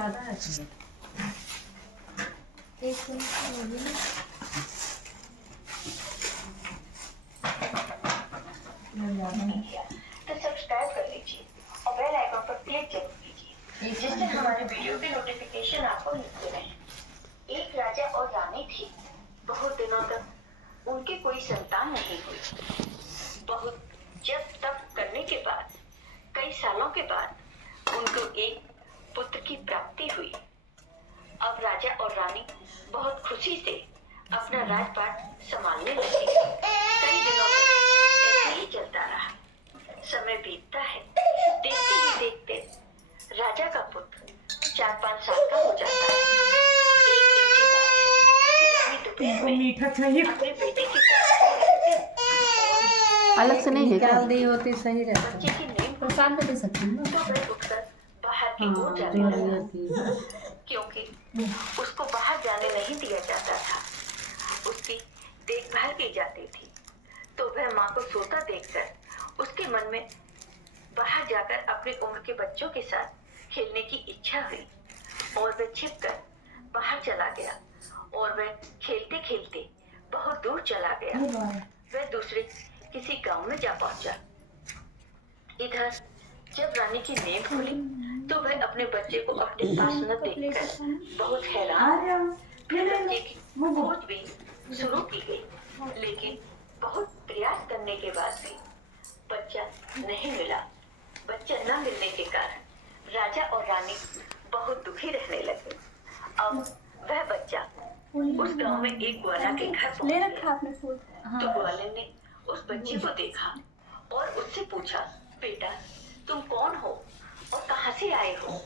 ज्यादा है। एक मिनट तो सब्सक्राइब कर लीजिए और बेल आइकन पर क्लिक जरूर कीजिए जिससे हमारे वीडियो के नोटिफिकेशन आपको मिलते रहे। एक राजा और रानी थी। बहुत दिनों तक उनकी कोई संतान नहीं हुई। बहुत जब तप करने के बाद कई सालों के बाद उनको एक पुत्र की प्राप्ति हुई। अब राजा और रानी बहुत खुशी से अपना राजपाट संभालने लगे। कई दिनों तक ऐसे ही चलता रहा। समय बीतता है। देखते ही देखते राजा का पुत्र 4-5 साल का हो जाता है। एक दिन की बात है। रानी दोपहर में मीठा चाहिए अपने बेटे के साथ अलग से नहीं निकाल है दी होती सही रहता। बच्चे की नींद प्रसाद में दे सकती हूँ तो वह उठकर बाहर की ओर हाँ जाने लगा जो क्योंकि उसको बाहर जाने नहीं दिया जाता था। उसकी देखभाल की जाती थी। तो वह माँ को सोता देखकर उसके मन में बाहर जाकर अपनी उम्र के बच्चों के साथ खेलने की इच्छा हुई और वह छिपकर बाहर चला गया और वह खेलते खेलते बहुत दूर चला गया। वह दूसरे किसी गांव में जा पहुंचा। इधर जब रानी की नींद खुली तो वह अपने बच्चे को अपने पास न देखकर बहुत हैरान। फिर बच्चे की खोजबीन शुरू की गई लेकिन बहुत प्रयास करने के बाद भी बच्चा नहीं मिला। बच्चा न मिलने के कारण राजा और रानी बहुत दुखी रहने लगे। अब वह बच्चा उस गांव में एक ग्वाला के घर पहुंच गया। तो ग्वाले ने उस बच्चे को देखा और उससे पूछा, बेटा तुम कौन हो और कहां से आए हो?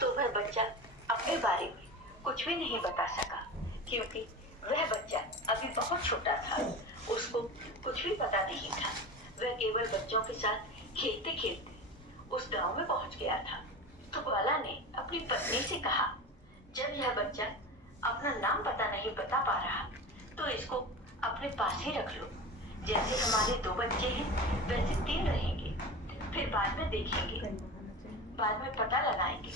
तो वह बच्चा अपने बारे में कुछ भी नहीं बता सका क्योंकि वह बच्चा अभी बहुत छोटा था। उसको कुछ भी पता नहीं था। वह केवल बच्चों के साथ खेलते खेलते उस गांव में पहुंच गया था। तो ग्वाला ने अपनी पत्नी से कहा, जब यह बच्चा अपना नाम पता नहीं बता पा रहा तो इसको अपने पास ही रख लो। जैसे हमारे 2 बच्चे हैं वैसे 3 रहेंगे। फिर बाद में देखेंगे, बाद में पता लगाएंगे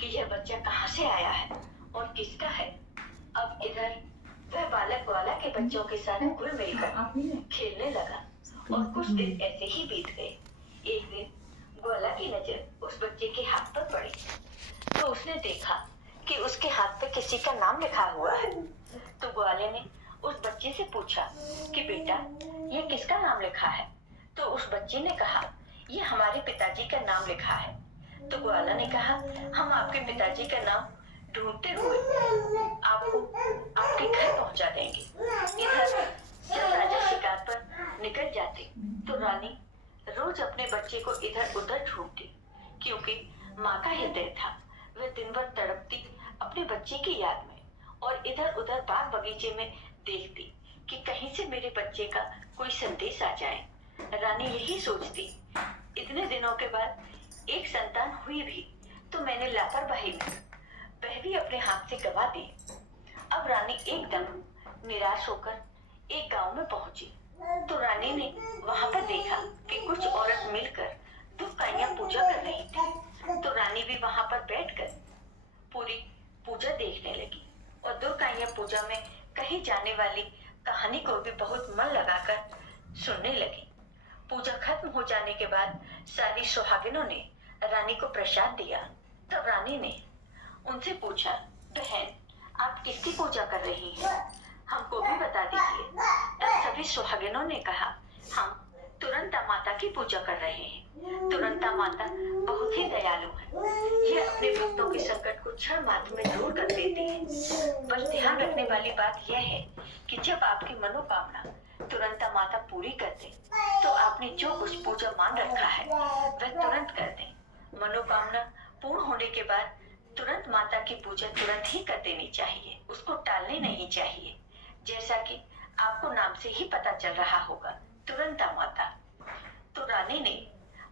कि यह बच्चा कहाँ से आया है और किसका है। अब इधर वह बालक ग्वाला के बच्चों के साथ घुल मिलकर खेलने लगा और कुछ दिन ऐसे ही बीत गए। एक दिन ग्वाला की नजर उस बच्चे के हाथ पर पड़ी तो उसने देखा कि उसके हाथ पे किसी का नाम लिखा हुआ है। तो ग्वाले ने उस बच्चे से पूछा कि बेटा ये किसका नाम लिखा है? तो उस बच्चे ने कहा, ये हमारे पिताजी का नाम लिखा है। तो ग्वाला ने कहा, हम आपके पिताजी का नाम ढूंढते हुए आपको आपके घर पहुंचा देंगे। इधर जब राजा शिकार पर निकल जाते तो रानी रोज अपने बच्चे को इधर उधर ढूंढती क्योंकि माँ का हृदय था। वह दिन भर तड़पती अपने बच्चे की याद में और इधर उधर बाग बगीचे में देखती कि कहीं से मेरे बच्चे का कोई संदेश आ जाए। रानी यही सोचती। इतने दिनों के बाद एक संतान हुई भी तो मैंने लापरवाही में वह भी अपने हाथ से गवा दी। अब रानी एकदम निराश होकर एक गांव में पहुंची तो रानी ने वहां पर देखा कि कुछ औरत मिलकर दुर्गाइयां पूजा कर रही थी। तो रानी भी वहां पर बैठकर पूरी पूजा देखने लगी और दुर्गाइयां पूजा में कही जाने वाली कहानी को भी बहुत मन लगाकर सुनने लगी। पूजा खत्म हो जाने के बाद सारी सुहागिनों ने रानी को प्रसाद दिया। तब रानी ने उनसे पूछा, बहन आप किसकी पूजा कर रही हैं? हमको भी बता दीजिए। तब सभी सुहागिनों ने कहा, हम तुरंता माता की पूजा कर रहे हैं। तुरंता माता बहुत ही दयालु है। यह अपने भक्तों के संकट को क्षण मात्र में दूर कर देती है। बस ध्यान रखने वाली बात यह है कि जब आपकी मनोकामना तुरंता माता पूरी कर दे तो आपने जो कुछ पूजा मान रखा है वह तुरंत कर दे। मनोकामना पूर्ण होने के बाद तुरंत माता की पूजा तुरंत ही कर देनी चाहिए। उसको टालनी नहीं चाहिए। जैसा कि आपको नाम से ही पता चल रहा होगा, तुरंता माता। तो रानी ने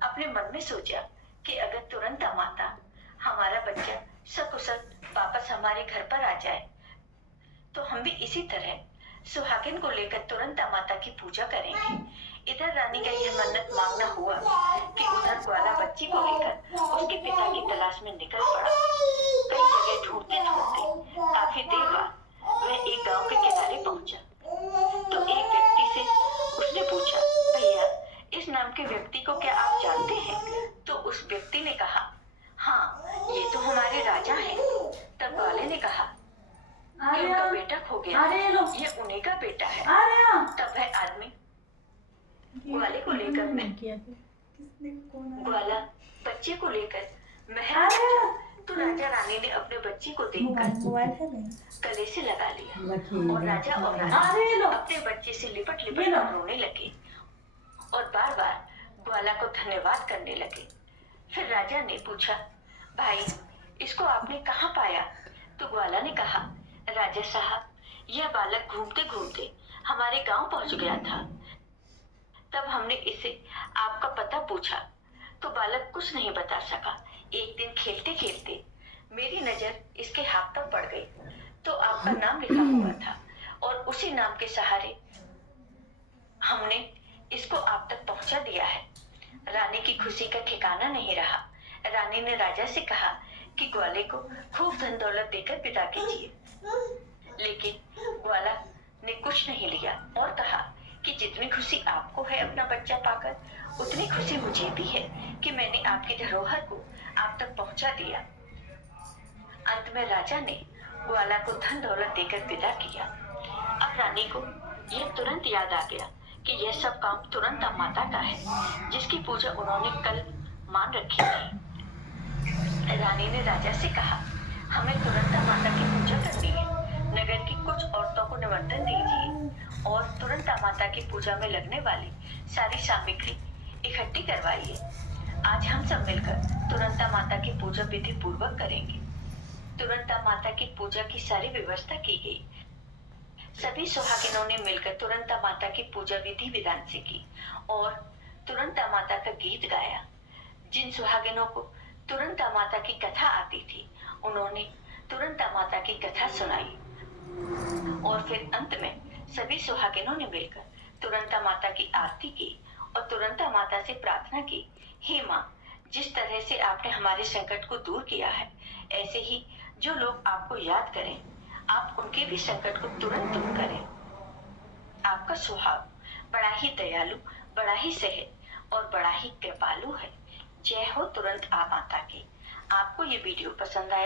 अपने मन में सोचा कि अगर तुरंता माता हमारा बच्चा सकुशल वापस हमारे घर पर आ जाए तो हम भी इसी तरह सुहागिन को लेकर तुरंता माता की पूजा करेंगे। इधर रानी का यह मन्नत मांगना हुआ कि उधर ग्वाला बच्ची को लेकर उसके पिता की तलाश में निकल पड़ा। कई ने कहा, हाँ ये तो हमारे राजा हैं। तब ग्वाले ने कहा कि उनका बेटा खो गया, ये उन्हीं का बेटा है। तब वह आदमी ग्वाले को लेकर ग्वाला बच्चे को लेकर महल पहुंचा तो राजा रानी ने अपने बच्चे को देखकर गले से लगा लिया और राजा और रानी अपने बच्चे से लिपट लिपट कर रोने लगे और बार बार ग्वाला को धन्यवाद करने लगे। फिर राजा ने पूछा, भाई इसको आपने कहाँ पाया? तो ग्वाला ने कहा, राजा साहब यह बालक घूमते घूमते हमारे गांव पहुंच गया था। तब हमने इसे आपका पता पूछा तो बालक कुछ नहीं बता सका। एक दिन खेलते खेलते मेरी नजर इसके हाथ पर पड़ गई तो आपका नाम लिखा हुआ था और उसी नाम के सहारे हमने इसको आप तक पहुंचा दिया है। रानी की खुशी का ठिकाना नहीं रहा। रानी ने राजा से कहा कि ग्वाले को खूब धन दौलत देकर विदा कीजिए, लेकिन ग्वाला ने कुछ नहीं लिया और कहा कि जितनी खुशी आपको है अपना बच्चा पाकर, उतनी खुशी मुझे भी है कि मैंने आपकी धरोहर को आप तक पहुंचा दिया। अंत में राजा ने ग्वाला को धन दौलत देकर विदा किया। अब रानी को यह तुरंत याद आ गया कि यह सब काम तुरंता माता का है, जिसकी पूजा उन्होंने कल मान रखी थी। रानी ने राजा से कहा, हमें तुरंता माता की पूजा करनी है। नगर की कुछ औरतों को निमंत्रण दीजिए और तुरंता माता की पूजा में लगने वाली सारी सामग्री इकट्ठी करवाइए। आज हम सब मिलकर तुरंता माता की पूजा विधि पूर्वक करेंगे। तुरंता माता की पूजा की सारी व्यवस्था की गई। सभी सुहागिनों ने मिलकर तुरंता माता की पूजा विधि विधान से की और तुरंता माता का गीत गाया। जिन सुहागिनों को तुरंता माता की कथा आती थी, उन्होंने तुरंता माता की कथा सुनाई और फिर अंत में सभी सुहागिनों ने मिलकर तुरंता माता की आरती की और तुरंता माता से प्रार्थना की, हे माँ, जिस तरह से आपने हमारे संकट को दूर किया है, ऐसे ही जो लोग आपको याद करें, आप उनके भी संकट को तुरंत दूर करें। आपका स्वभाव बड़ा ही दयालु, बड़ा ही सहज और बड़ा ही कृपालु है। जय हो तुरंत आ माता की। आपको ये वीडियो पसंद आया